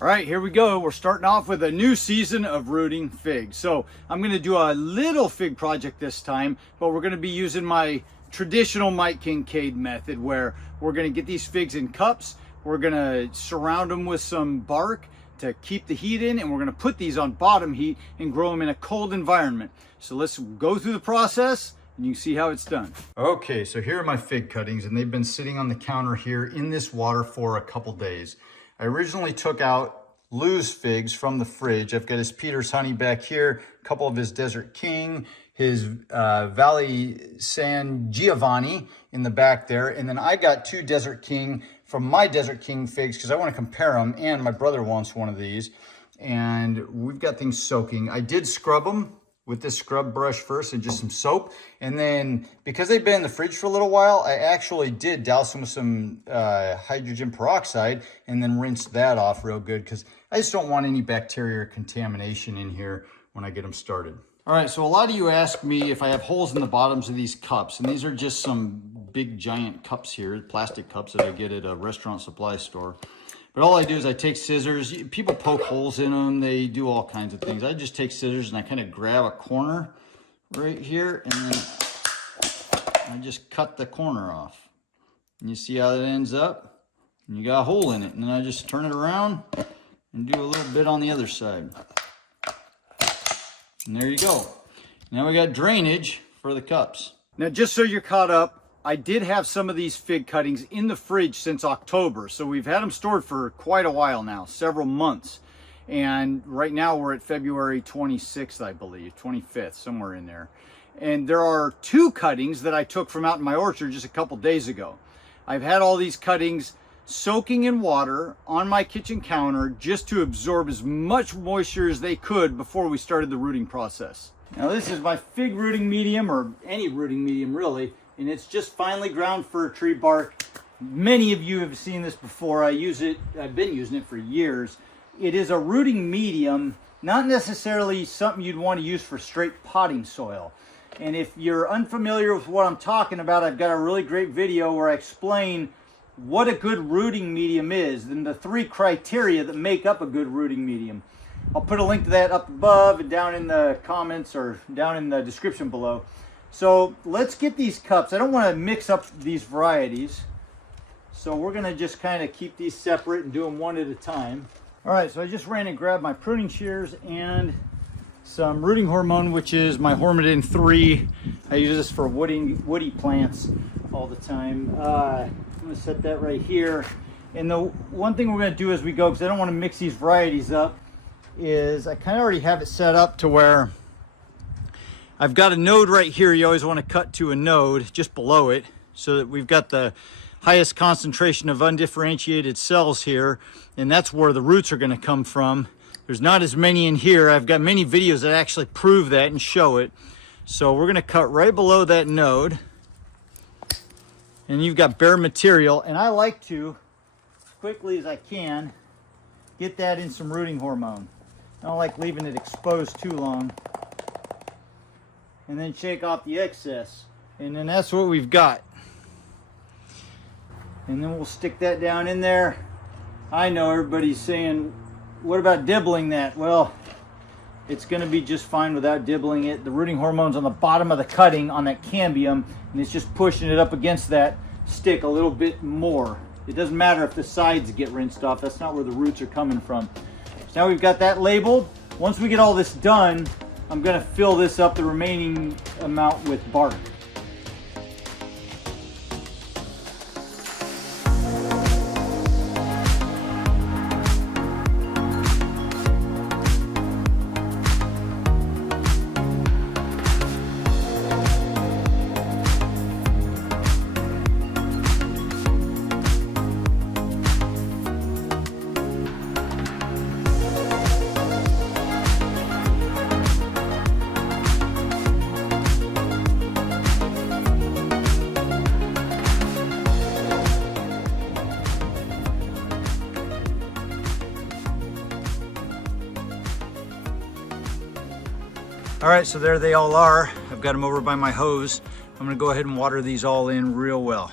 All right, here we go. We're starting off with a new season of rooting figs. So I'm going to do a little fig project this time, but we're going to be using my traditional Mike Kincaid method where we're going to get these figs in cups. We're going to surround them with some bark to keep the heat in, and we're going to put these on bottom heat and grow them in a cold environment. So let's go through the process and you can see how it's done. Okay, so here are my fig cuttings, and they've been sitting on the counter here in this water for a couple days. I originally took out Lou's figs from the fridge. I've got his Peter's Honey back here, a couple of his Desert King, his Valley San Giovanni in the back there. And then I got two Desert King from my Desert King figs because I want to compare them, and my brother wants one of these. And we've got things soaking. I did scrub them with this scrub brush first and just some soap. And then because they've been in the fridge for a little while, I actually did douse them with some hydrogen peroxide and then rinsed that off real good because I just don't want any bacteria or contamination in here when I get them started. All right, so a lot of you ask me if I have holes in the bottoms of these cups, and these are just some big giant cups here, plastic cups that I get at a restaurant supply store. But all I do is I take scissors. People poke holes in them. They do all kinds of things. I just take scissors and I kind of grab a corner right here, and then I just cut the corner off. And you see how that ends up? And you got a hole in it. And then I just turn it around and do a little bit on the other side. And there you go. Now we got drainage for the cups. Now, just so you're caught up, I did have some of these fig cuttings in the fridge since October. So we've had them stored for quite a while now, several months. And right now we're at February 26th, I believe, 25th, somewhere in there. And there are two cuttings that I took from out in my orchard just a couple days ago. I've had all these cuttings soaking in water on my kitchen counter just to absorb as much moisture as they could before we started the rooting process. Now this is my fig rooting medium, or any rooting medium really, and it's just finely ground fir tree bark. Many of you have seen this before. I've been using it for years. It is a rooting medium, not necessarily something you'd want to use for straight potting soil. And if you're unfamiliar with what I'm talking about, I've got a really great video where I explain what a good rooting medium is and the 3 criteria that make up a good rooting medium. I'll put a link to that up above and down in the comments or down in the description below. So let's get these cups. I don't want to mix up these varieties, so we're going to just kind of keep these separate and do them one at a time. All right, so I just ran and grabbed my pruning shears and some rooting hormone, which is my Hormidin 3. I use this for woody plants all the time. I'm going to set that right here. And the one thing we're going to do as we go, because I don't want to mix these varieties up, is I kind of already have it set up to where I've got a node right here. You always want to cut to a node just below it so that we've got the highest concentration of undifferentiated cells here, and that's where the roots are going to come from. There's not as many in here. I've got many videos that actually prove that and show it. So we're going to cut right below that node, and you've got bare material, and I like to, as quickly as I can, get that in some rooting hormone. I don't like leaving it exposed too long. And then shake off the excess. And then that's what we've got. And then we'll stick that down in there. I know everybody's saying, what about dibbling that? Well, it's going to be just fine without dibbling it. The rooting hormone's on the bottom of the cutting on that cambium, and it's just pushing it up against that stick a little bit more. It doesn't matter if the sides get rinsed off. That's not where the roots are coming from. So now we've got that labeled. Once we get all this done, I'm going to fill this up, the remaining amount, with bark. All right, so there they all are. I've got them over by my hose. I'm gonna go ahead and water these all in real well.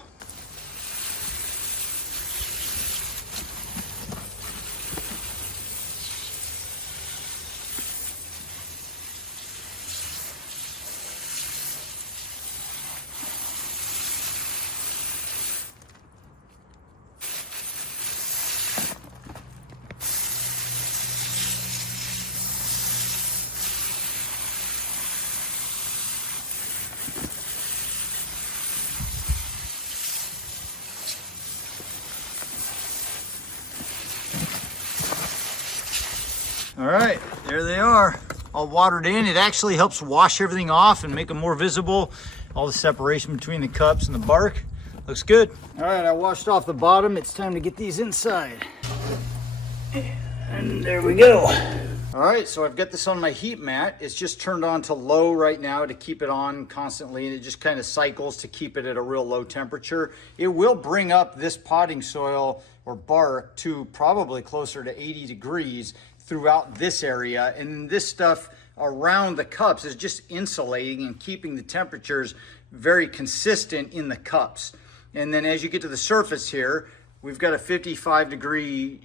All right, there they are, all watered in. It actually helps wash everything off and make them more visible. All the separation between the cups and the bark. Looks good. All right, I washed off the bottom. It's time to get these inside. And there we go. All right, so I've got this on my heat mat. It's just turned on to low right now to keep it on constantly, and it just kind of cycles to keep it at a real low temperature. It will bring up this potting soil or bark to probably closer to 80 degrees throughout this area, and this stuff around the cups is just insulating and keeping the temperatures very consistent in the cups. And then as you get to the surface here, we've got a 55 degree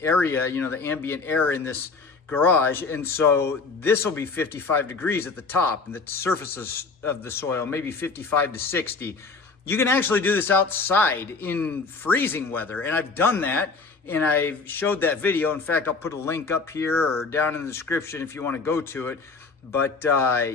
area, you know, the ambient air in this garage, and so this will be 55 degrees at the top, and the surfaces of the soil maybe 55 to 60. You can actually do this outside in freezing weather, and I've done that, and I've showed that video. In fact, I'll put a link up here or down in the description if you want to go to it. But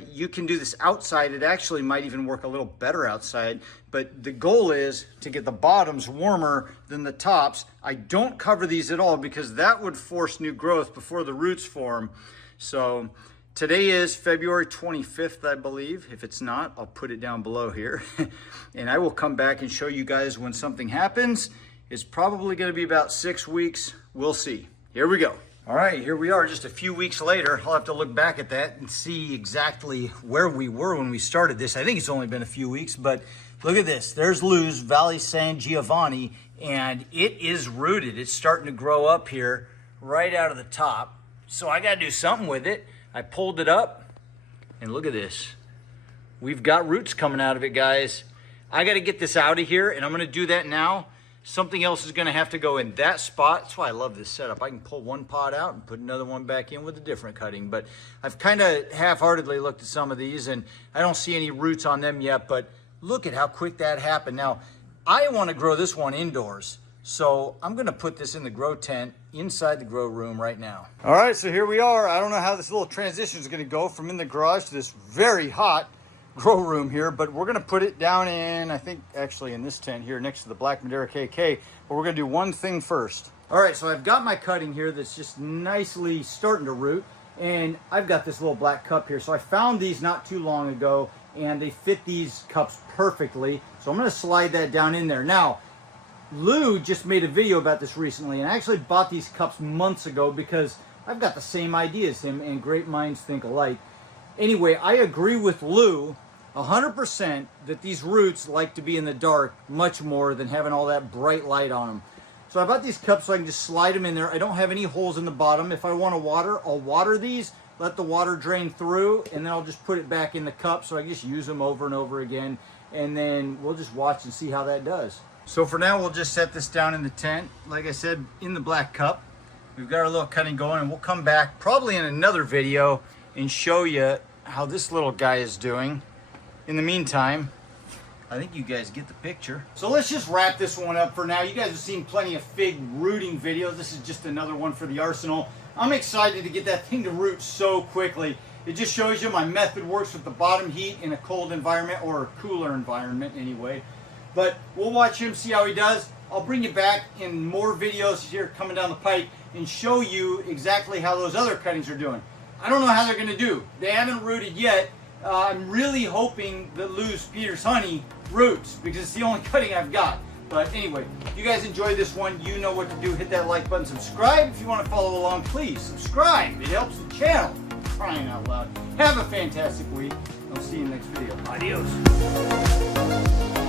you can do this outside. It actually might even work a little better outside. But the goal is to get the bottoms warmer than the tops. I don't cover these at all because that would force new growth before the roots form. So today is February 25th, I believe. If it's not, I'll put it down below here. And I will come back and show you guys when something happens. It's probably going to be about 6 weeks. We'll see. Here we go. All right, here we are just a few weeks later. I'll have to look back at that and see exactly where we were when we started this. I think it's only been a few weeks, but look at this. There's Lou's Valley San Giovanni, and it is rooted. It's starting to grow up here right out of the top. So I got to do something with it. I pulled it up, and look at this. We've got roots coming out of it, guys. I got to get this out of here, and I'm going to do that now. Something else is going to have to go in that spot. That's why I love this setup. I can pull one pot out and put another one back in with a different cutting. But I've kind of half-heartedly looked at some of these, and I don't see any roots on them yet. But look at how quick that happened. Now, I want to grow this one indoors. So I'm going to put this in the grow tent inside the grow room right now. All right, so here we are. I don't know how this little transition is going to go from in the garage to this very hot grow room here, but we're going to put it down in, I think actually in this tent here next to the Black Madeira KK, but we're going to do one thing first. All right, so I've got my cutting here that's just nicely starting to root, and I've got this little black cup here. So I found these not too long ago, and they fit these cups perfectly. So I'm going to slide that down in there. Now, Lou just made a video about this recently, and I actually bought these cups months ago because I've got the same idea as him, and great minds think alike. Anyway, I agree with Lou 100% that these roots like to be in the dark much more than having all that bright light on them. So I bought these cups so I can just slide them in there. I don't have any holes in the bottom. If I want to water, I'll water these, let the water drain through, and then I'll just put it back in the cup so I can just use them over and over again. And then we'll just watch and see how that does. So for now, we'll just set this down in the tent. Like I said, in the black cup. We've got our little cutting going, and we'll come back probably in another video and show you how this little guy is doing. In the meantime, I think you guys get the picture. So let's just wrap this one up for now. You guys have seen plenty of fig rooting videos. This is just another one for the arsenal. I'm excited to get that thing to root so quickly. It just shows you my method works with the bottom heat in a cold environment, or a cooler environment anyway. But we'll watch him, see how he does. I'll bring you back in more videos here coming down the pike and show you exactly how those other cuttings are doing. I don't know how they're going to do. They haven't rooted yet. I'm really hoping that Lou's Peter's Honey roots because it's the only cutting I've got. But anyway, if you guys enjoyed this one, you know what to do. Hit that like button, subscribe. If you want to follow along, please subscribe. It helps the channel. Crying out loud. Have a fantastic week. I'll see you in the next video. Adios.